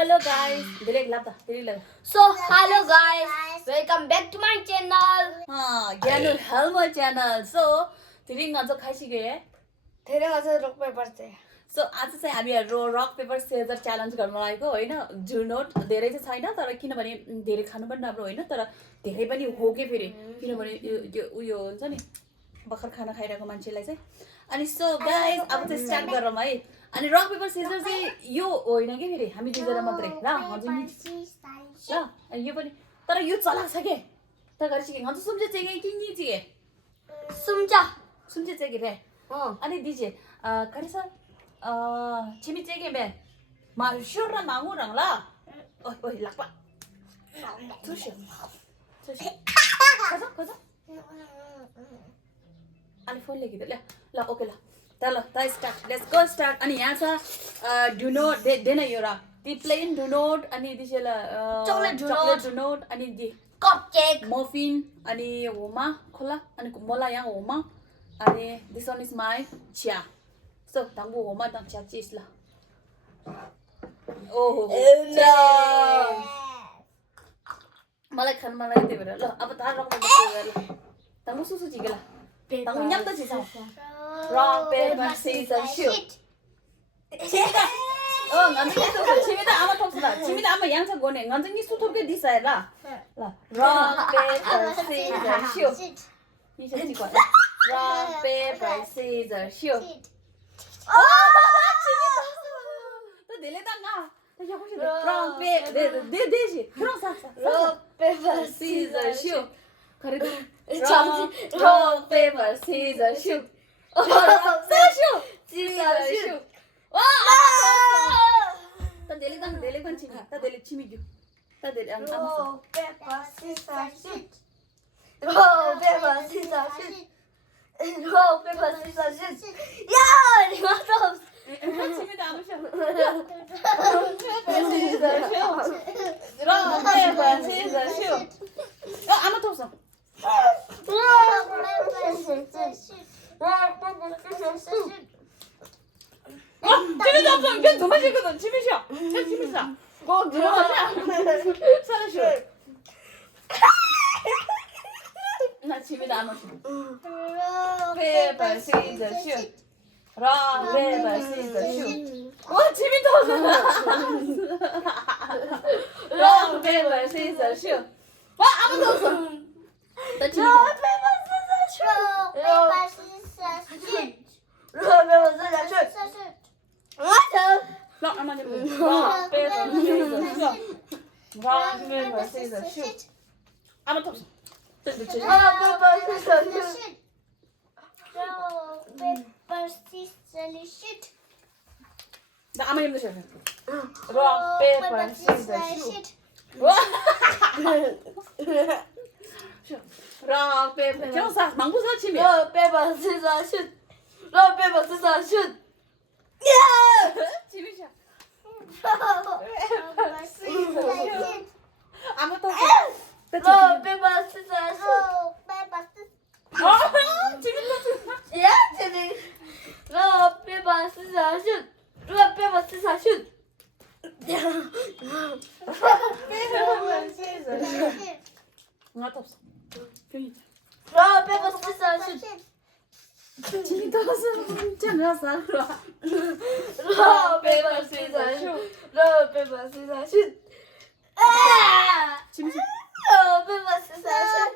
hello guys. So hello guys, welcome back to my channel. ज्ञानु हेल्मो च्यानल. सो धेरै गान्छ खाइसक्यो है. धेरै मजा रक पेपर चाहिँ. सो आज चाहिँ हामीहरु रक पेपर सिजर च्यालेन्ज गर्न लागेको हैन. जुनोट धेरै चाहिँ छैन तर किनभने धेरै खानु पनि राम्रो हैन तर धेरै पनि हो के फेरि किनभने यो उयो हुन्छ नि भर्खर खाना खाइरहेको मान्छेलाई चाहिँ. अनि सो गाइस अब चाहिँ स्टार्ट गरौँ है. अनि रक पेपर सिजर चाहिँ यो होइन के फेरि हामी दुईजना मात्रै ल हजुर नि ल यो पनि तर यो चलाक छ के त गरिसके हुन्छ सुम्चे चाहिँ कि नि चाहिँ सुम्चे चाहिँ के रे अनि दिजे करेसा छिमी चाहिँ के बे मार्शो र मांगु रङ ल ओइ ओइ लाक्पा तुशो कजा अनि फोन लेखिदियो ल ल ओके ल त स्टार्ट लेट्स गो स्टार्ट. अनि यहाँ छ डु नोट देन यो र दी प्लेन डु नोट अनि दिसेला चॉकलेट डु नोट अनि दी कपकेक मफिन अनि होमा खोला अनि मला यहाँ होमा अनि दिस वन इज माई चिया. सो 당부 होमा 당 चिया चीज ल ओहो मलाई खान मन लाग्यो त्यही भएर ल अब तार रक पेपर ल 당부 सुसु जिगला 당부 냠 त छिसा rock paper scissors shoot. छिमी다 아마 톱스다. छिमी다 아마 양차 고네. 간증이 수톱게 디사이라. 라. rock paper scissors shoot. 이제 찍고. rock paper scissors shoot. छिमी다. 또 내려다가. 야 혹시 rock paper 네 되지. 그럼 사사. rock paper scissors shoot. 그래도 rock paper scissors shoot. scissors. 와! ता देले पनि छिमी. ता देले छिमी दियो. ता देले rock paper scissors shoot. rock paper scissors shoot. rock paper scissors shoot. 야, 이거 좀 छिमी도 आउँछ. scissors shoot. rock paper scissors shoot. आमा थोक्छ. rock paper scissors shoot. rock paper scissors shoot. 지민이 없어. 이게 더 맛있거든. 지민이야. 야, 지민이야. 들어가자. 살려줘. 나 지민이 안 오시. 페이퍼 시저 슛. 라 페이퍼 시저 슛. 와, 지민도 없어. 라 페이퍼 시저 슛. 와, 아무도 없어. 나 지민. rock paper scissors shoot. rock paper scissors shoot. 맞아. 라 아마니. 라 페이퍼 시저 슛. 라 페이퍼 시저 슛. 아무도 없어. rock paper scissors shoot. rock paper scissors shoot. 나 아마 힘도 싫어. 락 페이퍼 시저 슛. 와. 락 페이퍼. 경사 망고사 치미. rock paper scissors shoot. rock paper scissors shoot. 야! 지미샤. rock 시저 슛. 아무도 없어. rock paper scissors shoot. 지민도. 야, 지금 rock paper scissors shoot. rock paper scissors shoot. 페이퍼 시저 슛. 아무도 없어. 경이. rock paper scissors shoot. 지민도 없어. 장가사. rock paper scissors shoot. rock paper scissors shoot. 아! 지민이. rock paper scissors shoot.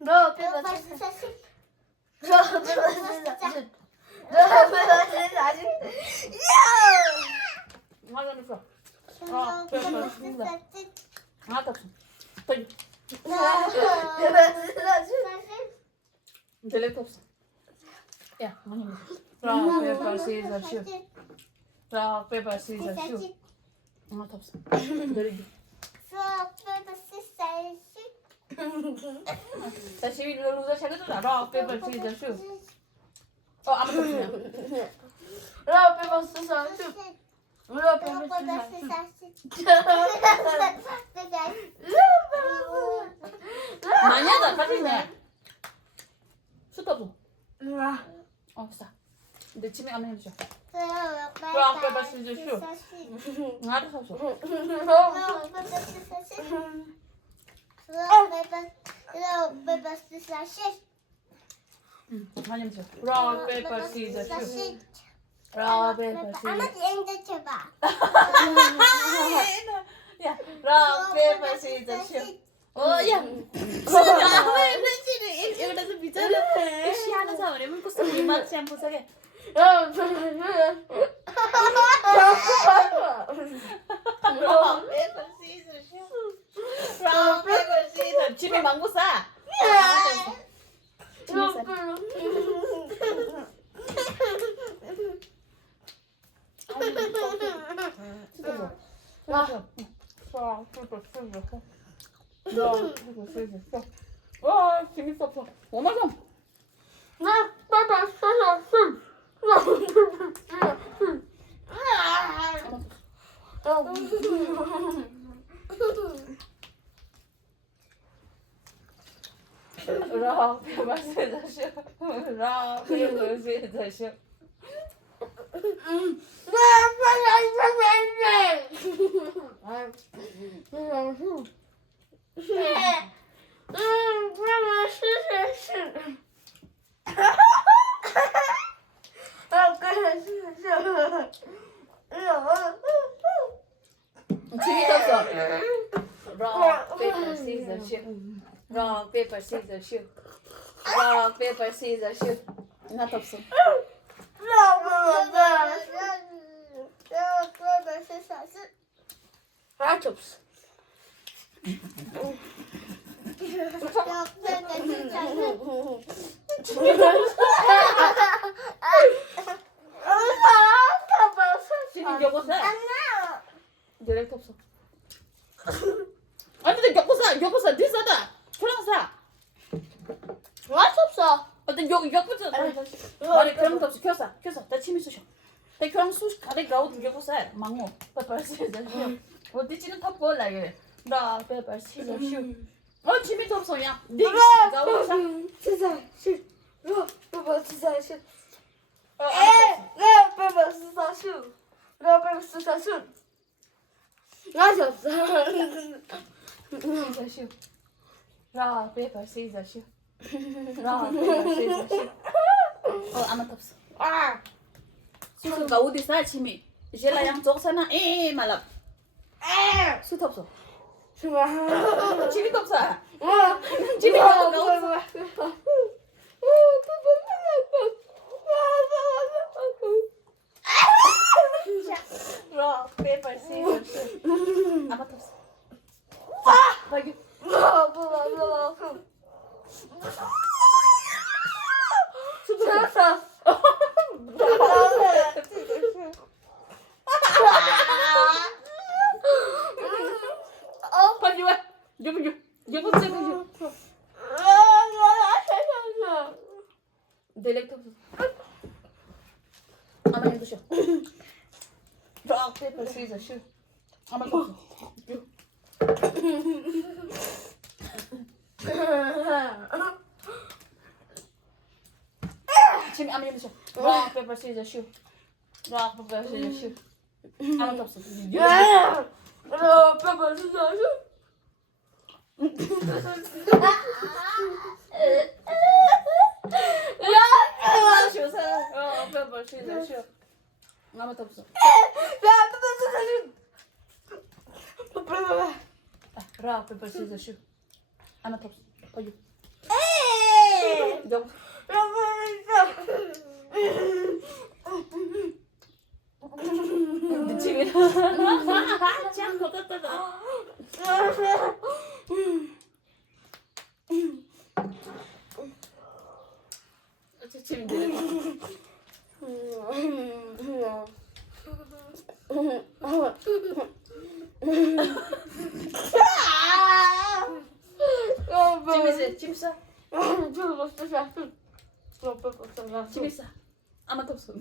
rock paper scissors shoot. rock paper scissors shoot. rock paper scissors shoot. 야! 맞아 있어. 락 페이퍼 시저. 아무도 없어. 또 rock paper scissors shoot. 델레트 없어. 야, 많이 먹어. 락 페이퍼 시저 슛. 락 페이퍼 시저 슛. 아무도 없어. 내리기. 자, 지민이 루저 자기도 알아. 페이퍼 시저 슛. 아무도 없어. rock paper scissors shoot. rock paper scissors shoot. 많이 하다. 같이 내. 슛 없어. 싸. 근데 지금 한번 해보자. rock, paper, scissors, shoot. 알았어, 없어. rock, paper, scissors, shoot. 많이 해보자. Rock, paper, scissors, shoot. Rock, paper, 아마 scissors. 앵글 쳐봐. 야, rock, paper, scissors, shoot. 야. 왜 이러지? 이거라도 비자래. 시하는 사람이 물고서 이만 시한 보석에. Rock, paper, scissors, shoot. Rock, paper, scissors. 집에 망고 싸. 와, 재밌었어. 원하점. Rock, paper, scissors, shoot. Rock, paper, scissors, shoot. 재밌었어. Rock, paper, scissors, shoot. Rock, paper, scissors, shoot. Rock, paper, scissors, shoot. 나도 없어. 하나도 없어. 지금 여보세. 디렉트 없어. 아니 근데 여보세 네 싸다. 그럼 싸. 하나도 없어. 어떤 여보세. 아니 그런 거 없어. 켜사. 나 침이 쑤셔. 내 그럼 쑤 가래 가고 여보세. 망고. 빨빨시. 어디 지금 탑 볼라 이게. 나 빨빨시. 슈. 침이 없어 야. 네 가고 싸. 세상 슛. 로버 세상 슛. 로버 세상 슛. 로버 세상 슛. 하나도 없어. Scissor, shoot. Rock, paper, scissors, shoot. Rock, paper, scissors, shoot. 아무것도 없어. 수수가 어디 싸 침이? 젤라 양쪽 사나? 말라. 수도 없어. 침이도 없어. 침이도 없어. Rock, paper, scissors, shoot. 아무것도 없어. 여기. 수도 빨리 와. 여보 쟤는 딜렉트 없어. 아마 해보셔. Rock, paper, scissors, shoot. 아마 없어. 지금 아마 해보셔. Rock, paper, scissors, shoot. Rock, paper, scissors, shoot. 아무것도 없어. 로버 세상 슛. paper, scissors, shoot. 아무것도 없어. Rock, paper, scissors, shoot. 아무것도 없어. 거기. 너. 집에. 짱 걷었다. 지금 내려. 재밌어. 재밌어. 재밌어. 아무것도 없어.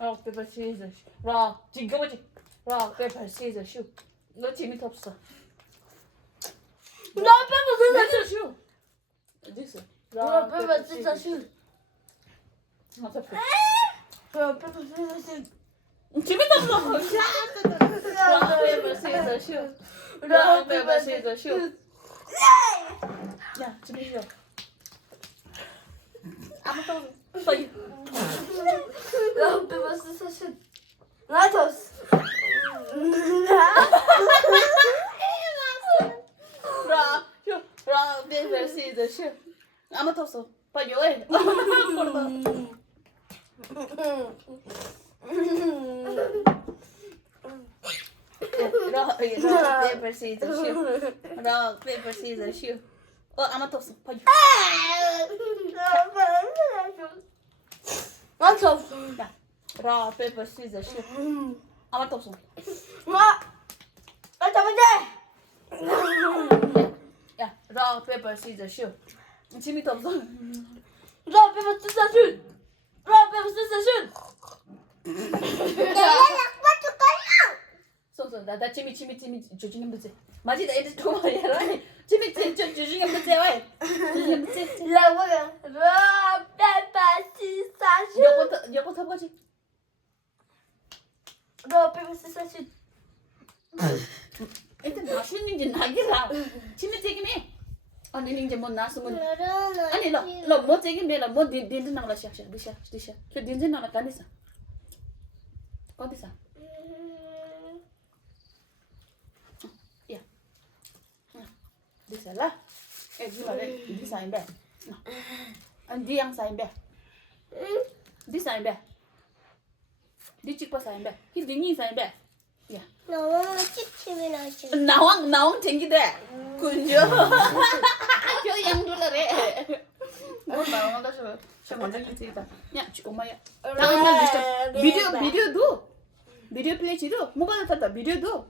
rock paper scissors rock 지금까지 rock paper scissors shoot 너 재미도 없어 rock paper scissors shoot this rock paper scissors shoot 어차피 rock paper scissors shoot 재미도 없어 rock paper scissors shoot rock paper scissors shoot 야 재미 싫어 아무것도 없어 빨리 rock paper scissors shoot 나이스 rock paper scissors shoot 아무것도 없어 빨리 해 rock paper scissors shoot rock paper scissors shoot 아무것도 없어 빨리 나이스 야 rock paper scissors shoot 아무것도 없어 잠깐만 야 rock paper scissors shoot 재미도 없어 rock paper scissors shoot rock paper scissors shoot 소소 나 재미 조중에 뭐지 맞이다 이제 또 말이야 재미 조중에 뭐지 왜 조중에 뭐지 rock paper scissors shoot 요거부터 뭐지 rock paper scissors shoot 일단 맛있는지 나기라 재미 책임해 아니 이제 뭐 나서면 아니 너뭐 책임해 너뭐 딘진 나라 시작 디샤 그 딘진 나라 간디사 어디서 야 디샤 라 에이 디샤 인베 안 디양 사인베 디샤 인베 디치파 사인베 히딩이 사인베 야 너무 찝찝이 나지 나왕 쟁기대 군요 저 양둘러래 뭐 나왕한다 저 먼저 기지다 야 엄마야 다음에 비디오 플레이지도 뭐가 나타났다 비디오도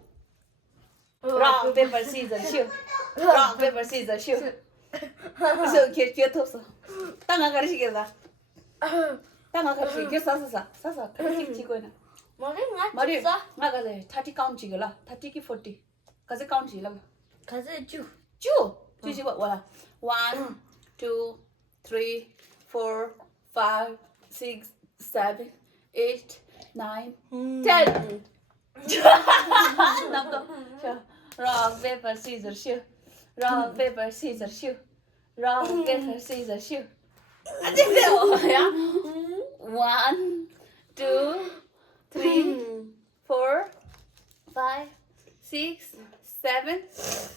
rock paper scissors shoot rock paper scissors shoot 그래서 기회 없어 땅아 가르치겠다 땅아 가르치게 사사 그렇게 치고 있나 머리 나 가서 30 카운트 지글라 30 కి 40 가서 카운트 지글라 가서 쭉 주지 와 1 2 3 4 5 6 7 8 9 10 남도 rock paper scissors shoot rock paper scissors shoot rock paper scissors shoot 아직 야 1 2 3 4 5 6 7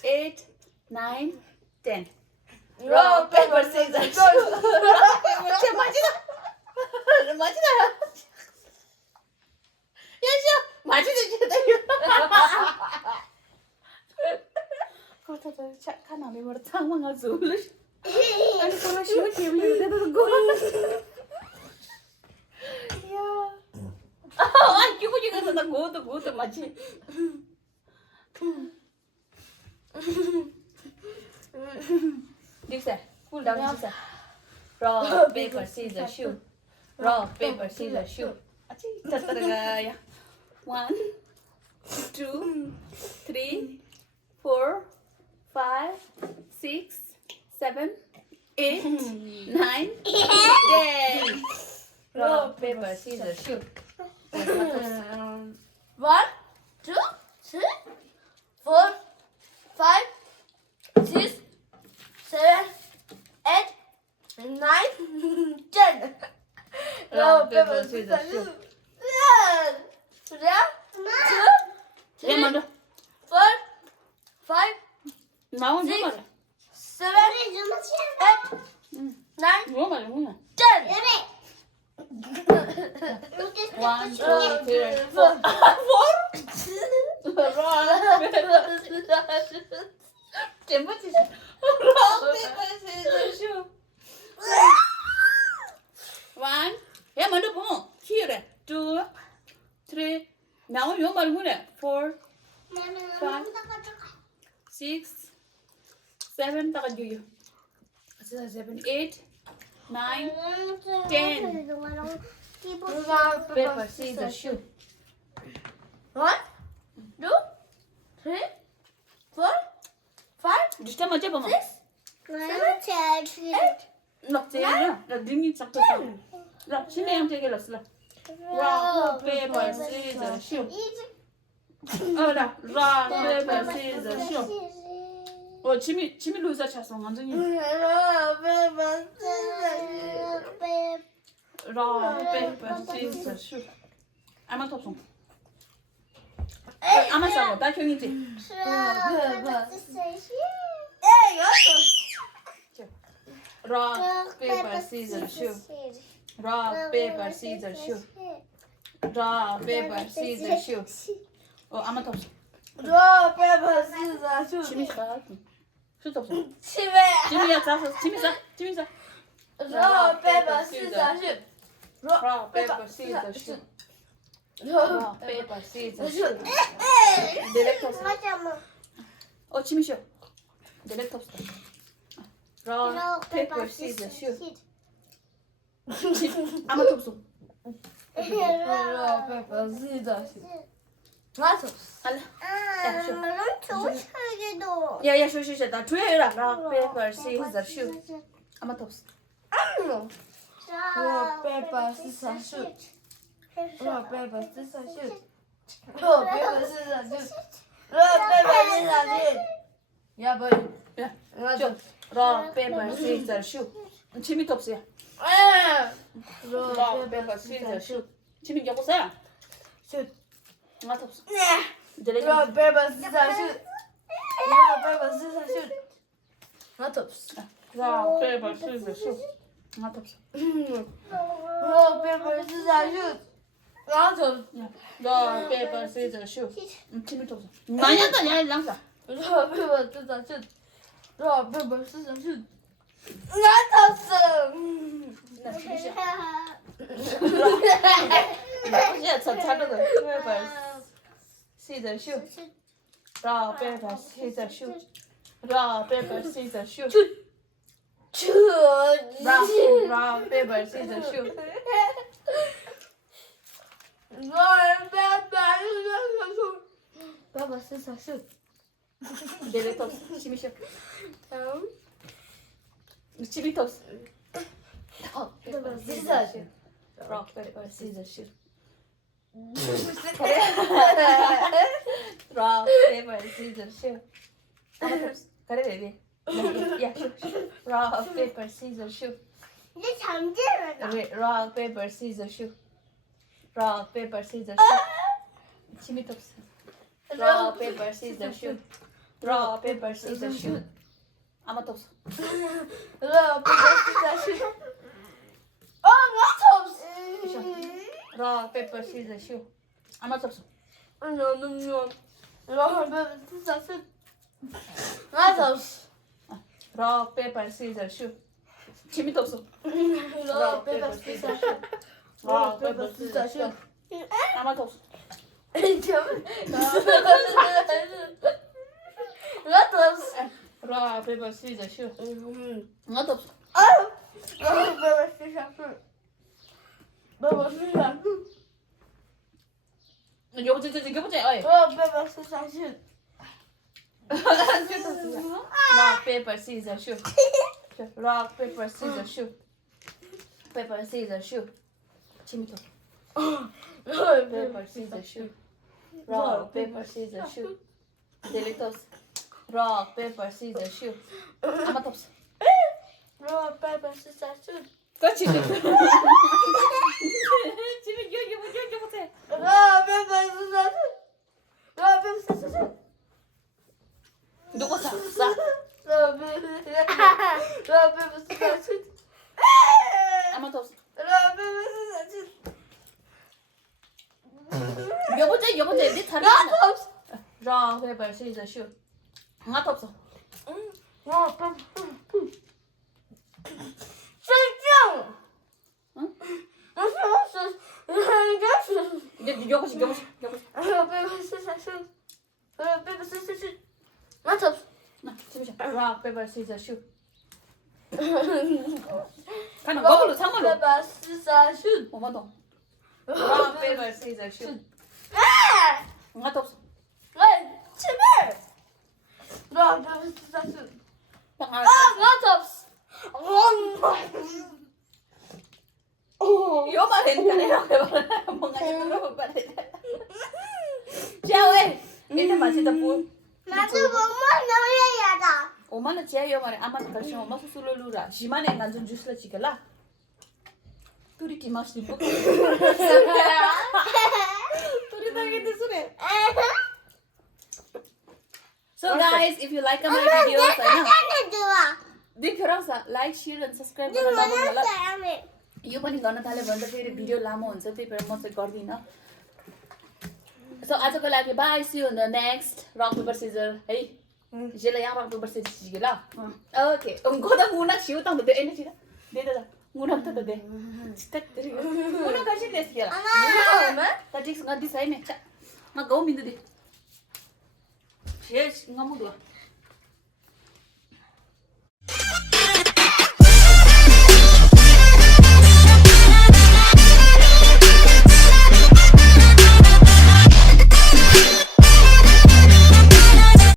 8 9 10 rock paper scissors shoot rock paper 제 맞이다 야씨 맞이다 그렇다 착한 아미 머리 상황을 zulur 아니 그거 쉬워 재미를 내도 거 야 아 기분 이거서 나 고도 맞지 딕세 쿨 다운 딕세 rock paper scissors shoot rock paper scissors shoot 아치 따따라가야 1 2 3 4 5 6 7 8 9 10 rock paper scissors shoot 1 2 3 4 5 6 7 8 9 10 rock paper scissors shoot 얘 먼저 4 5 나온 거 말이야 7 8 9 뭐 말이야 뭐 10 1 2 3 4 잼버치 rock paper scissors shoot 1 얘 먼저 보 here 2 3 나온 요 말은 뭐래 4 6 7 다가 유유 7 8 9 10 rock, paper, scissors, shoot. 1, 2, 3, 4, 5, Just 먼저 봐봐. 6, 7, 8. 너 제가 나 등이 잡고 있어. 나 신뢰형 되게 넣었어. Rock, paper, scissors, shoot. 나 rock, paper, scissors, shoot. 지미 루이사 찼어 완전히. Rock, paper, scissors, rock, paper, scissors, shoot. 아마 톱송. 아마 싸워. 나 형이지. 에이, 여섯. Rock, paper, scissors, shoot. Rock, paper, scissors, shoot. Rock, paper, scissors, shoot. 아마 톱송. Rock, paper, scissors, shoot. 지미 싸. 슛 없어. 치매. 지미야 싸서. 지미 싸. Rock, paper, scissors, shoot. Rock, paper, scissors, shoot. Rock, paper, scissors, shoot. shoot. 내 랩톱. 지미 쉬어. 내 랩톱 써. Rock, paper, scissors, shoot. 아마 톱송. Rock, paper, scissors, shoot. 맞아. 알라. 멈춰. 야야 쉬어. 나 조용해라. Rock, paper, scissors, shoot. 아마 톱송. Rock, paper, scissors, shoot. Rock, paper, scissors, shoot. Rock, paper, scissors, shoot. Rock, paper, scissors, shoot. 야, 뭐? 야, 맞아. Rock, paper, scissors, shoot. 지미 톱스야. Rock, paper, scissors, shoot. 지미 여보세요. shoot. 아마 톱스. 네. 이제 내 Rock, paper, scissors, shoot. Rock, paper, scissors, shoot. 맞아. Rock, paper, scissors, shoot. 아마 톱스. Rock, paper, scissors, shoot. 맞아. Rock, paper, scissors, shoot. 지미 톱스. 많이 한다. 야, 랑사. Rock, paper, scissors, shoot. Rock, paper, scissors, shoot. 맞았어. 나 지미 쉬어. 야, 저 잘하거든. Paper, scissors, shoot. Rock, paper, scissors, shoot. Rock, paper, scissors, shoot. Rock, paper, scissors, shoot. Paper, scissors, shoot. 내 랩톱. 지미 쉬어. 지미 톱스. Paper, scissors, shoot. Rock, paper, scissors, shoot. Rock, Rock, paper, scissors, shoot. 그래, 베이비. 야, rock, paper, scissors, shoot. 이제 잠들어라. Rock, paper, scissors, shoot. Rock, paper, scissors, shoot. 지미 톱스. Rock, paper, scissors, shoot. Rock, paper, scissors, shoot. 아마 톱스. Rock, paper, scissors, shoot. 맞아. Rock, paper, scissors, shoot. 아마 톱스. Rock, paper, scissors, shoot. 맞아. Rock, paper, scissors, shoot. 지미 톱스. Rock, paper, scissors, shoot. Rock, paper, scissors, shoot. 아마 톱스. 맞아. Rock, paper, scissors, shoot. 아마 톱스. Rock, paper, scissors, shoot. Paper, scissors, shoot. 여보세요. 어이. Rock, paper, scissors, shoot. Rock, paper, scissors, shoot. Rock, paper, scissors, shoot. Paper, scissors, shoot. 지미 톱. Rock, Paper, scissors, shoot. Rock, paper, scissors, shoot. 델리토스. Rock, paper, scissors, shoot. 아마 톱스. Rock, paper, scissors, shoot. 그렇지. 지미 여보세요. Rock, paper, scissors, shoot. Rock, paper, scissors, shoot. 누구 사? Rock, paper, scissors, shoot. 아마 톱스. Rock, paper, scissors, shoot. 여보세요. 네 다리. 맞아. Rock, paper, scissors, shoot. 아마 톱스. Rock, paper, 설정. 응? 여보세요. Rock, paper, scissors, shoot. Rock, paper, scissors, shoot. 맞아. 나 지미 쉬어. Rock, paper, scissors, shoot. 가만 거꾸로 상으로. Rock, paper, scissors, shoot. 엄마 더. rock paper scissors shoot. Nggak tahu. 제발. rock paper scissors shoot. Pangalan. not tops. Yo pa rin ka nila mga ito pa rin. Ciao eh. Ito masih tapu. 나도 엄마 놀려야다. Omana ciao yo mare amat kasi oma susululura. Simane nganjun jus la chikala. Turi timas di buku. Turi tagi tu sure. So guys, if you like my videos, I know. देखियो र like share end subscribe गर्न नभुल्नु होला यो पनि गर्न थाले भने त फेरि भिडियो लामो हुन्छ त्यही भएर म चाहिँ गर्दिन सो आजको लागि बाइ सी यु इन द नेक्स्ट रक पेपर सिजर है जेला यहाँ रक पेपर सिजर सिगे ल ओके गोदा मुना छिउ त दे एने छिरा दे दे मुना त दे स्टक तेरी मुना कैसे देस केला मुना त ठीक सँग दिस है मे म गौ मिन्दु दे शेष ngam दु